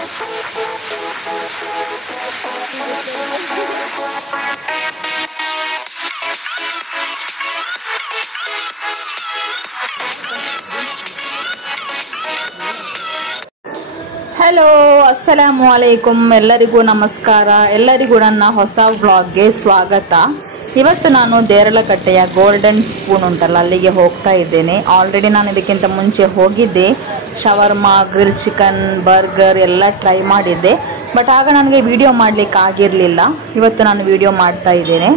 Hello, ಅಸ್ಸಲಾಮು ಅಲೈಕುಮ್. ಎಲ್ಲರಿಗೂ ನಮಸ್ಕಾರ. ಎಲ್ಲರಿಗೂ ನನ್ನ ಹೊಸ ವ್ಲಾಗ್ಗೆ ಸ್ವಾಗತ. ಇವತ್ತು ನಾನು ದೇರಳಕಟ್ಟೆಯ ಗೋಲ್ಡನ್ ಸ್ಪೂನ್ ಉಂಟಲ್ಲ, ಅಲ್ಲಿಗೆ ಹೋಗ್ತಾ ಇದ್ದೇನೆ. ಆಲ್ರೆಡಿ ನಾನು ಇದಕ್ಕಿಂತ ಮುಂಚೆ ಹೋಗಿದ್ದೆ. ಶವರ್ಮಾ, ಗ್ರಿಲ್ ಚಿಕನ್, ಬರ್ಗರ್ ಎಲ್ಲ ಟ್ರೈ ಮಾಡಿದ್ದೆ. ಬಟ್ ಆಗ ನನಗೆ ವಿಡಿಯೋ ಮಾಡಲಿಕ್ಕೆ ಆಗಿರಲಿಲ್ಲ. ಇವತ್ತು ನಾನು ವಿಡಿಯೋ ಮಾಡ್ತಾ ಇದ್ದೇನೆ.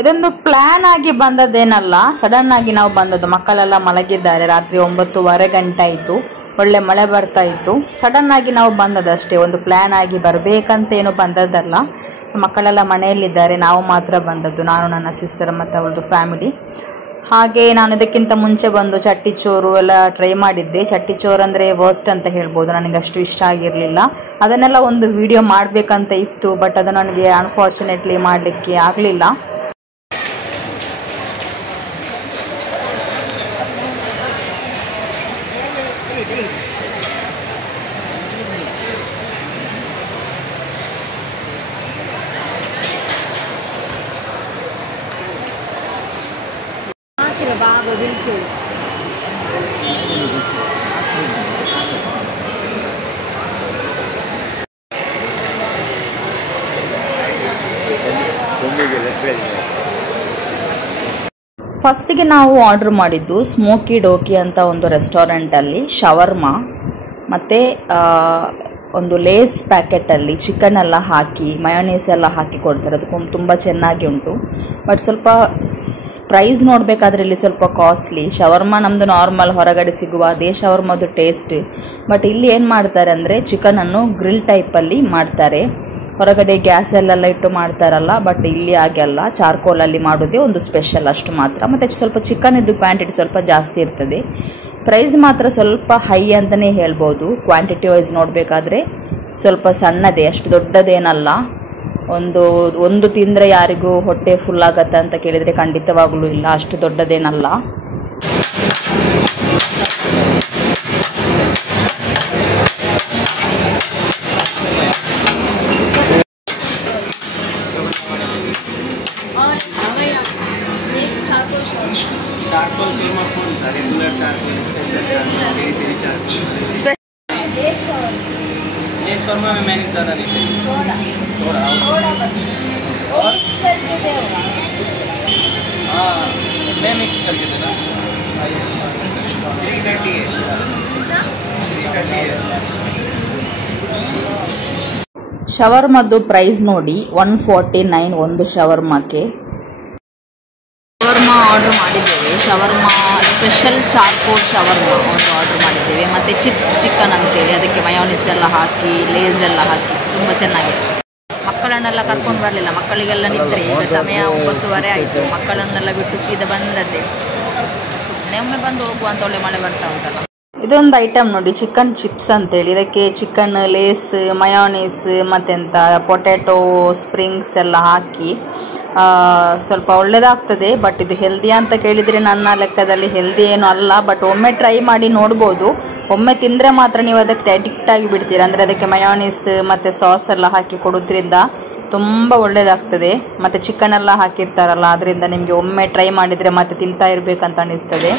ಇದೊಂದು ಪ್ಲಾನ್ ಆಗಿ ಬಂದದ್ದೇನಲ್ಲ, ಸಡನ್ ಆಗಿ ನಾವು ಬಂದದ್ದು. ಮಕ್ಕಳೆಲ್ಲ ಮಲಗಿದ್ದಾರೆ. ರಾತ್ರಿ 9:15 ಗಂಟೆ ಆಯಿತು. ಒಳ್ಳೆ ಮಳೆ ಬರ್ತಾ ಇತ್ತು. ಸಡನ್ ಆಗಿ ನಾವು ಬಂದದಷ್ಟೇ. ಒಂದು ಪ್ಲ್ಯಾನ್ ಆಗಿ ಬರಬೇಕಂತ ಏನು ಬಂದದ್ದಲ್ಲ. ಮಕ್ಕಳೆಲ್ಲ ಮನೆಯಲ್ಲಿದ್ದಾರೆ, ನಾವು ಮಾತ್ರ ಬಂದದ್ದು, ನಾನು, ನನ್ನ ಸಿಸ್ಟರ್ ಮತ್ತು ಅವಳದು ಫ್ಯಾಮಿಲಿ. ಹಾಗೆ ನಾನು ಇದಕ್ಕಿಂತ ಮುಂಚೆ ಬಂದು ಚಟ್ಟಿಚೋರು ಎಲ್ಲ ಟ್ರೈ ಮಾಡಿದ್ದೆ. ಚಟ್ಟಿಚೋರು ಅಂದರೆ ವರ್ಸ್ಟ್ ಅಂತ ಹೇಳ್ಬೋದು. ನನಗೆ ಅಷ್ಟು ಇಷ್ಟ ಆಗಿರಲಿಲ್ಲ. ಅದನ್ನೆಲ್ಲ ಒಂದು ವಿಡಿಯೋ ಮಾಡಬೇಕಂತ ಇತ್ತು, ಬಟ್ ಅದು ನನಗೆ ಅನ್ಫಾರ್ಚುನೇಟ್ಲಿ ಮಾಡಲಿಕ್ಕೆ ಆಗಲಿಲ್ಲ. ಫಸ್ಟಿಗೆ ನಾವು ಆರ್ಡರ್ ಮಾಡಿದ್ದು ಸ್ಮೋಕಿ ಡೋಕಿ ಅಂತ ಒಂದು ರೆಸ್ಟೋರೆಂಟಲ್ಲಿ ಶವರ್ಮಾ ಮತ್ತು ಒಂದು ಲೇಸ್ ಪ್ಯಾಕೆಟಲ್ಲಿ ಚಿಕನ್ ಎಲ್ಲ ಹಾಕಿ ಮಯೋನೀಸ್ ಎಲ್ಲ ಹಾಕಿ ಕೊಡ್ತಾರೆ. ಅದು ತುಂಬ ಚೆನ್ನಾಗಿ ಉಂಟು. ಬಟ್ ಸ್ವಲ್ಪ ಪ್ರೈಸ್ ನೋಡಬೇಕಾದ್ರೆ ಇಲ್ಲಿ ಸ್ವಲ್ಪ ಕಾಸ್ಟ್ಲಿ. ಶವರ್ಮಾ ನಮ್ಮದು ನಾರ್ಮಲ್ ಹೊರಗಡೆ ಸಿಗುವ ಅದೇ ಶವರ್ಮಾದು ಟೇಸ್ಟ್. ಬಟ್ ಇಲ್ಲಿ ಏನು ಮಾಡ್ತಾರೆ ಅಂದರೆ ಚಿಕನನ್ನು ಗ್ರಿಲ್ ಟೈಪಲ್ಲಿ ಮಾಡ್ತಾರೆ. ಹೊರಗಡೆ ಗ್ಯಾಸಲ್ಲೆಲ್ಲ ಇಟ್ಟು ಮಾಡ್ತಾರಲ್ಲ, ಬಟ್ ಇಲ್ಲಿ ಹಾಗೆಲ್ಲ ಚಾರ್ಕೋಲಲ್ಲಿ ಮಾಡೋದೇ ಒಂದು ಸ್ಪೆಷಲ್, ಅಷ್ಟು ಮಾತ್ರ. ಮತ್ತು ಸ್ವಲ್ಪ ಚಿಕನಿದ್ದು ಕ್ವಾಂಟಿಟಿ ಸ್ವಲ್ಪ ಜಾಸ್ತಿ ಇರ್ತದೆ. ಪ್ರೈಸ್ ಮಾತ್ರ ಸ್ವಲ್ಪ ಹೈ ಅಂತಲೇ ಹೇಳ್ಬೋದು. ಕ್ವಾಂಟಿಟಿ ವೈಸ್ ನೋಡಬೇಕಾದ್ರೆ ಸ್ವಲ್ಪ ಸಣ್ಣದೇ, ಅಷ್ಟು ದೊಡ್ಡದೇನಲ್ಲ. ಒಂದು ತಿಂದರೆ ಯಾರಿಗೂ ಹೊಟ್ಟೆ ಫುಲ್ ಆಗತ್ತೆ ಅಂತ ಕೇಳಿದರೆ ಖಂಡಿತವಾಗ್ಲೂ ಇಲ್ಲ, ಅಷ್ಟು ದೊಡ್ಡದೇನಲ್ಲ. शौरमा में मैंने ज़्यादा नहीं चाहिए, थोड़ा बस और मिक्स करके दे। हाँ, मैं मिक्स करके देना। 330 है। ಶವರ್ಮದ್ದು ಪ್ರೈಸ್ ನೋಡಿ 149 ಒಂದು ಶವರ್ಮಾಕ್ಕೆ. ಶವರ್ಮಾ ಆರ್ಡರ್ ಮಾಡಿದ್ದೇವೆ. ಶವರ್ಮಾ ಸ್ಪೆಷಲ್ ಚಾರ್ಕೋಲ್ ಶವರ್ಮಾ ಒಂದು ಆರ್ಡರ್ ಮಾಡಿದ್ದೇವೆ. ಮತ್ತು ಚಿಪ್ಸ್ ಚಿಕನ್ ಅಂತೇಳಿ ಅದಕ್ಕೆ ಮಯೋನಿಸ್ ಎಲ್ಲ ಹಾಕಿ ಲೇಸ್ ಎಲ್ಲ ಹಾಕಿ ತುಂಬ ಚೆನ್ನಾಗಿದೆ. ಮಕ್ಕಳನ್ನೆಲ್ಲ ಕರ್ಕೊಂಡು ಬರಲಿಲ್ಲ, ಮಕ್ಕಳಿಗೆಲ್ಲ ನಿದ್ರೆ. ಈಗ ಸಮಯ 9:15 ಆಯಿತು. ಮಕ್ಕಳನ್ನೆಲ್ಲ ಬಿಟ್ಟು ಸೀದಾ ಬಂದದ್ದೇ. ಸುಮ್ಮನೆ ಒಮ್ಮೆ ಬಂದು ಹೋಗುವ ಅಂತ ಒಳ್ಳೆ ಮಳೆ ಬರ್ತಾ ಉಂಟಲ್ಲ. ಇದೊಂದು ಐಟಮ್ ನೋಡಿ, ಚಿಕನ್ ಚಿಪ್ಸ್ ಅಂತೇಳಿ. ಇದಕ್ಕೆ ಚಿಕನ್ ಲೇಸ್, ಮಯೋನೀಸ್ ಮತ್ತೆಂತ ಪೊಟ್ಯಾಟೊ ಸ್ಪ್ರಿಂಗ್ಸ್ ಎಲ್ಲ ಹಾಕಿ ಸ್ವಲ್ಪ ಒಳ್ಳೆಯದಾಗ್ತದೆ. ಬಟ್ ಇದು ಹೆಲ್ದಿ ಅಂತ ಕೇಳಿದರೆ ನನ್ನ ಲೆಕ್ಕದಲ್ಲಿ ಹೆಲ್ದಿ ಏನೂ ಅಲ್ಲ. ಬಟ್ ಒಮ್ಮೆ ಟ್ರೈ ಮಾಡಿ ನೋಡ್ಬೋದು. ಒಮ್ಮೆ ತಿಂದರೆ ಮಾತ್ರ ನೀವು ಅದಕ್ಕೆ ಅಡಿಕ್ಟ್ ಆಗಿ ಬಿಡ್ತೀರ. ಅಂದರೆ ಅದಕ್ಕೆ ಮಯೋನೀಸ್ ಮತ್ತು ಸಾಸ್ ಎಲ್ಲ ಹಾಕಿ ಕೊಡೋದ್ರಿಂದ ತುಂಬ ಒಳ್ಳೆಯದಾಗ್ತದೆ. ಮತ್ತು ಚಿಕನ್ ಎಲ್ಲ ಹಾಕಿರ್ತಾರಲ್ಲ, ಅದರಿಂದ ನಿಮಗೆ ಒಮ್ಮೆ ಟ್ರೈ ಮಾಡಿದರೆ ಮತ್ತೆ ತಿಂತಾ ಇರಬೇಕಂತ ಅನ್ನಿಸ್ತದೆ.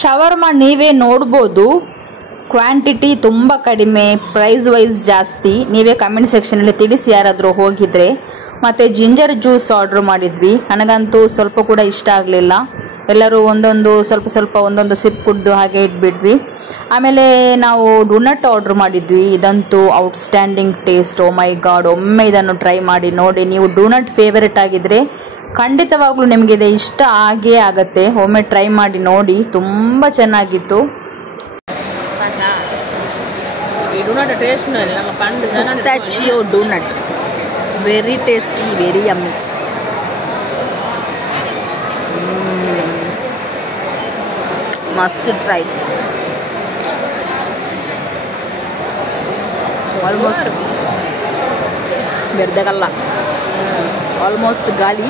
ಶವರ್ಮಾ ನೀವೇ ನೋಡ್ಬೋದು, ಕ್ವಾಂಟಿಟಿ ತುಂಬ ಕಡಿಮೆ, ಪ್ರೈಸ್ ವೈಸ್ ಜಾಸ್ತಿ. ನೀವೇ ಕಮೆಂಟ್ ಸೆಕ್ಷನಲ್ಲಿ ತಿಳಿಸಿ ಯಾರಾದರೂ ಹೋಗಿದ್ರೆ. ಮತ್ತು ಜಿಂಜರ್ ಜ್ಯೂಸ್ ಆರ್ಡ್ರ್ ಮಾಡಿದ್ವಿ. ನನಗಂತೂ ಸ್ವಲ್ಪ ಕೂಡ ಇಷ್ಟ ಆಗಲಿಲ್ಲ. ಎಲ್ಲರೂ ಸ್ವಲ್ಪ ಒಂದೊಂದು ಸಿಪ್ ಕುಡ್ದು ಹಾಗೆ ಇಟ್ಬಿಟ್ವಿ. ಆಮೇಲೆ ನಾವು ಡೋನಟ್ ಆರ್ಡ್ರ್ ಮಾಡಿದ್ವಿ. ಇದಂತೂ ಔಟ್ಸ್ಟ್ಯಾಂಡಿಂಗ್ ಟೇಸ್ಟ್. ಓ ಮೈ ಗಾಡ್, ಒಮ್ಮೆ ಇದನ್ನು ಟ್ರೈ ಮಾಡಿ ನೋಡಿ. ನೀವು ಡೋನಟ್ ಫೇವರೆಟ್ ಆಗಿದ್ದರೆ ಖಂಡಿತವಾಗ್ಲೂ ನಿಮಗೆ ಇದು ಇಷ್ಟ ಆಗೇ ಆಗುತ್ತೆ. ಒಮ್ಮೆ ಟ್ರೈ ಮಾಡಿ ನೋಡಿ, ತುಂಬ ಚೆನ್ನಾಗಿತ್ತು. pistachio donut, very tasty, very yummy. Must try. Almost ಬೆರ್ದಗಲ್ಲ, ಆಲ್ಮೋಸ್ಟ್ ಗಾಳಿ.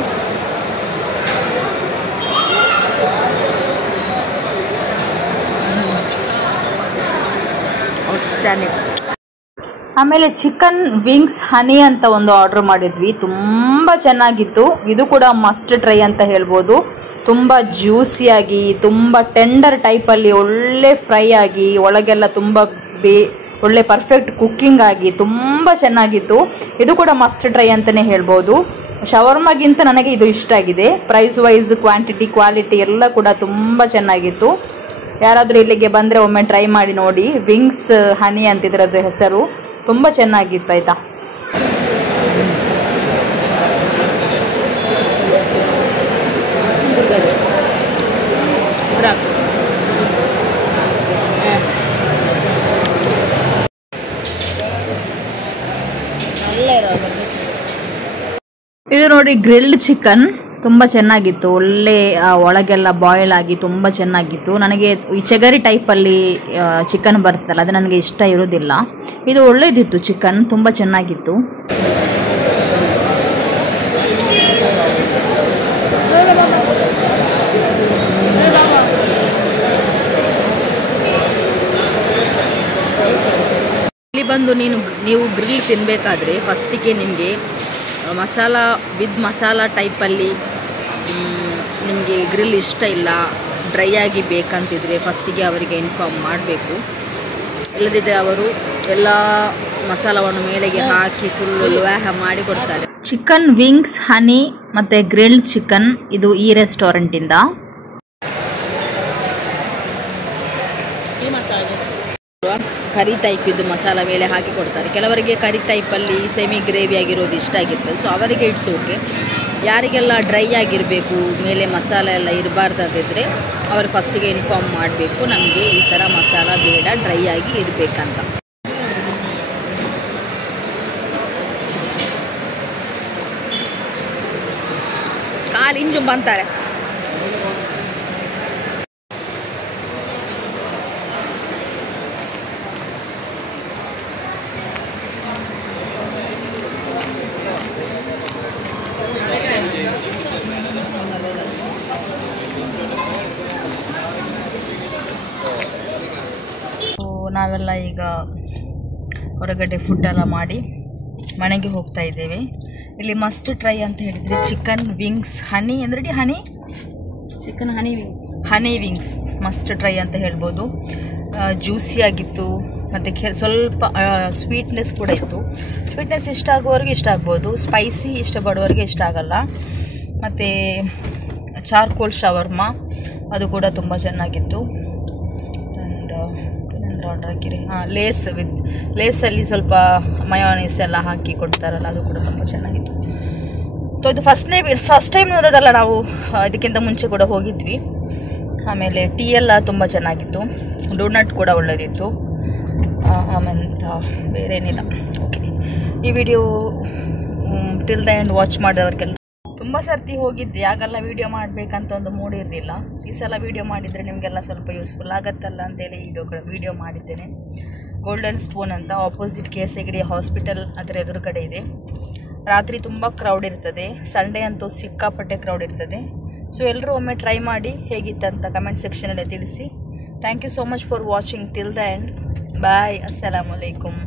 ಆಮೇಲೆ ಚಿಕನ್ ವಿಂಗ್ಸ್ ಹನಿ ಅಂತ ಒಂದು ಆರ್ಡರ್ ಮಾಡಿದ್ವಿ, ತುಂಬ ಚೆನ್ನಾಗಿತ್ತು. ಇದು ಕೂಡ ಮಸ್ಟ್ ಟ್ರೈ ಅಂತ ಹೇಳ್ಬೋದು. ತುಂಬ ಜ್ಯೂಸಿಯಾಗಿ, ತುಂಬ ಟೆಂಡರ್ ಟೈಪಲ್ಲಿ ಒಳ್ಳೆ ಫ್ರೈ ಆಗಿ, ಒಳಗೆಲ್ಲ ತುಂಬ ಒಳ್ಳೆ ಪರ್ಫೆಕ್ಟ್ ಕುಕ್ಕಿಂಗ್ ಆಗಿ ತುಂಬ ಚೆನ್ನಾಗಿತ್ತು. ಇದು ಕೂಡ ಮಸ್ಟ್ ಟ್ರೈ ಅಂತಲೇ ಹೇಳ್ಬೋದು. ಶವರ್ಮಾಗಿಂತ ನನಗೆ ಇದು ಇಷ್ಟ ಆಗಿದೆ. ಪ್ರೈಸ್ ವೈಸ್, ಕ್ವಾಂಟಿಟಿ, ಕ್ವಾಲಿಟಿ ಎಲ್ಲ ಕೂಡ ತುಂಬ ಚೆನ್ನಾಗಿತ್ತು. ಯಾರಾದರೂ ಇಲ್ಲಿಗೆ ಬಂದರೆ ಒಮ್ಮೆ ಟ್ರೈ ಮಾಡಿ ನೋಡಿ. ವಿಂಗ್ಸ್ ಹನಿ ಅಂತಿದ್ರದ್ದು ಹೆಸರು. ತುಂಬ ಚೆನ್ನಾಗಿತ್ತು ಆಯಿತಾ. ಇದು ನೋಡಿ ಗ್ರಿಲ್ಡ್ ಚಿಕನ್, ತುಂಬ ಚೆನ್ನಾಗಿತ್ತು. ಒಳ್ಳೆ ಒಳಗೆಲ್ಲ ಬಾಯ್ಲ್ ಆಗಿ ತುಂಬ ಚೆನ್ನಾಗಿತ್ತು. ನನಗೆ ಈ ಚಗರಿ ಟೈಪಲ್ಲಿ ಚಿಕನ್ ಬರ್ತಲ್ಲ, ಅದು ನನಗೆ ಇಷ್ಟ ಇರೋದಿಲ್ಲ. ಇದು ಒಳ್ಳೇದಿತ್ತು ಚಿಕನ್, ತುಂಬ ಚೆನ್ನಾಗಿತ್ತು. ಇಲ್ಲಿ ಬಂದು ನೀವು ಗ್ರಿಲ್ ತಿನ್ನಬೇಕಾದ್ರೆ ಫಸ್ಟಿಗೆ ನಿಮಗೆ ಮಸಾಲ ವಿತ್ ಮಸಾಲ ಟೈಪಲ್ಲಿ ನಿಮಗೆ ಗ್ರಿಲ್ ಇಷ್ಟ ಇಲ್ಲ, ಡ್ರೈ ಆಗಿ ಬೇಕಂತಿದ್ರೆ ಫಸ್ಟಿಗೆ ಅವರಿಗೆ ಇನ್ಫಾರ್ಮ್ ಮಾಡಬೇಕು. ಇಲ್ಲದಿದ್ದರೆ ಅವರು ಎಲ್ಲ ಮಸಾಲವನ್ನು ಮೇಲೆಗೆ ಹಾಕಿ ಫುಲ್ ವ್ಯಾಹ ಮಾಡಿ ಕೊಡ್ತಾರೆ. ಚಿಕನ್ ವಿಂಗ್ಸ್ ಹನಿ ಮತ್ತು ಗ್ರಿಲ್ಡ್ ಚಿಕನ್ ಇದು ಈ ರೆಸ್ಟೋರೆಂಟಿಂದ. ಕರಿ ಟೈಪ್ ಇದು ಮಸಾಲ ಮೇಲೆ ಹಾಕಿ ಕೊಡ್ತಾರೆ. ಕೆಲವರಿಗೆ ಕರಿ ಟೈಪಲ್ಲಿ ಸೆಮಿ ಗ್ರೇವಿ ಆಗಿರೋದು ಇಷ್ಟ ಆಗಿರ್ತದೆ, ಸೊ ಅವರಿಗೆ ಇಟ್ಸ್ ಓಕೆ. ಯಾರಿಗೆಲ್ಲ ಡ್ರೈ ಆಗಿರಬೇಕು, ಮೇಲೆ ಮಸಾಲ ಎಲ್ಲ ಇರಬಾರ್ದಾದಿದ್ದರೆ ಅವರು ಫಸ್ಟಿಗೆ ಇನ್ಫಾರ್ಮ್ ಮಾಡಬೇಕು, ನಮಗೆ ಈ ಥರ ಮಸಾಲ ಬೇಡ, ಡ್ರೈ ಆಗಿ ಇರಬೇಕಂತ. ಕಾಲು ಇಂಜು ಬಂತಾರೆ. ನಾವೆಲ್ಲ ಈಗ ಹೊರಗಡೆ ಫುಡ್ಡೆಲ್ಲ ಮಾಡಿ ಮನೆಗೆ ಹೋಗ್ತಾ ಇದ್ದೇವೆ. ಇಲ್ಲಿ ಮಸ್ಟ್ ಟ್ರೈ ಅಂತ ಹೇಳಿದರೆ ಚಿಕನ್ ವಿಂಗ್ಸ್ ಹನಿ ಅಂದರೆ ಚಿಕನ್ ಹನಿ ವಿಂಗ್ಸ್ ಮಸ್ಟ್ ಟ್ರೈ ಅಂತ ಹೇಳ್ಬೋದು. ಜ್ಯೂಸಿಯಾಗಿತ್ತು ಮತ್ತು ಸ್ವಲ್ಪ ಸ್ವೀಟ್ನೆಸ್ ಕೂಡ ಇತ್ತು. ಸ್ವೀಟ್ನೆಸ್ ಇಷ್ಟ ಆಗುವವರಿಗೆ ಇಷ್ಟ ಆಗ್ಬೋದು, ಸ್ಪೈಸಿ ಇಷ್ಟಪಡುವವರಿಗೆ ಇಷ್ಟ ಆಗಲ್ಲ. ಮತ್ತು ಚಾರ್ಕೋಲ್ ಶವರ್ಮಾ ಅದು ಕೂಡ ತುಂಬ ಚೆನ್ನಾಗಿತ್ತು. ಆರ್ಡರ್ ಹಾಕಿರಿ. ಲೇಸಲ್ಲಿ ಸ್ವಲ್ಪ ಮಯೋನೀಸ್ ಎಲ್ಲ ಹಾಕಿ ಕೊಡ್ತಾರಲ್ಲ, ಅದು ಕೂಡ ತುಂಬ ಚೆನ್ನಾಗಿತ್ತು. ಸೊ ಇದು ಫಸ್ಟ್ ಟೈಮ್ ನೋಡೋದಲ್ಲ, ನಾವು ಇದಕ್ಕಿಂತ ಮುಂಚೆ ಕೂಡ ಹೋಗಿದ್ವಿ. ಆಮೇಲೆ ಟೀ ಎಲ್ಲ ತುಂಬ ಚೆನ್ನಾಗಿತ್ತು, ಡೋನಟ್ ಕೂಡ ಒಳ್ಳೆಯದಿತ್ತು. ಆಮೇಲೆ ಬೇರೇನಿಲ್ಲ. ಓಕೆ, ಈ video till the end watch ಮಾಡಿದವ್ರಿಗೆಲ್ಲ ತುಂಬ ಸರ್ತಿ ಹೋಗಿದ್ದೆ, ಆಗೆಲ್ಲ ವೀಡಿಯೋ ಮಾಡಬೇಕಂತ ಒಂದು ಮೂಡ್ ಇರಲಿಲ್ಲ. ಈ ಸಲ ವೀಡಿಯೋ ಮಾಡಿದರೆ ನಿಮಗೆಲ್ಲ ಸ್ವಲ್ಪ ಯೂಸ್ಫುಲ್ ಆಗುತ್ತಲ್ಲ ಅಂತೇಳಿ ವೀಡಿಯೋ ಮಾಡಿದ್ದೇನೆ. ಗೋಲ್ಡನ್ ಸ್ಪೂನ್ ಅಂತ ಆಪೋಸಿಟ್ KS ಹಾಸ್ಪಿಟಲ್ ಅದರ ಎದುರುಗಡೆ ಇದೆ. ರಾತ್ರಿ ತುಂಬ ಕ್ರೌಡ್ ಇರ್ತದೆ, ಸಂಡೇ ಅಂತೂ ಸಿಕ್ಕಾಪಟ್ಟೆ ಕ್ರೌಡ್ ಇರ್ತದೆ. ಸೊ ಎಲ್ಲರೂ ಒಮ್ಮೆ ಟ್ರೈ ಮಾಡಿ ಹೇಗಿತ್ತಂತ ಕಮೆಂಟ್ ಸೆಕ್ಷನಲ್ಲಿ ತಿಳಿಸಿ. Thank you so much for watching till the end. Bye, ಅಸ್ಸಲಾಮು ಅಲೈಕುಮ್.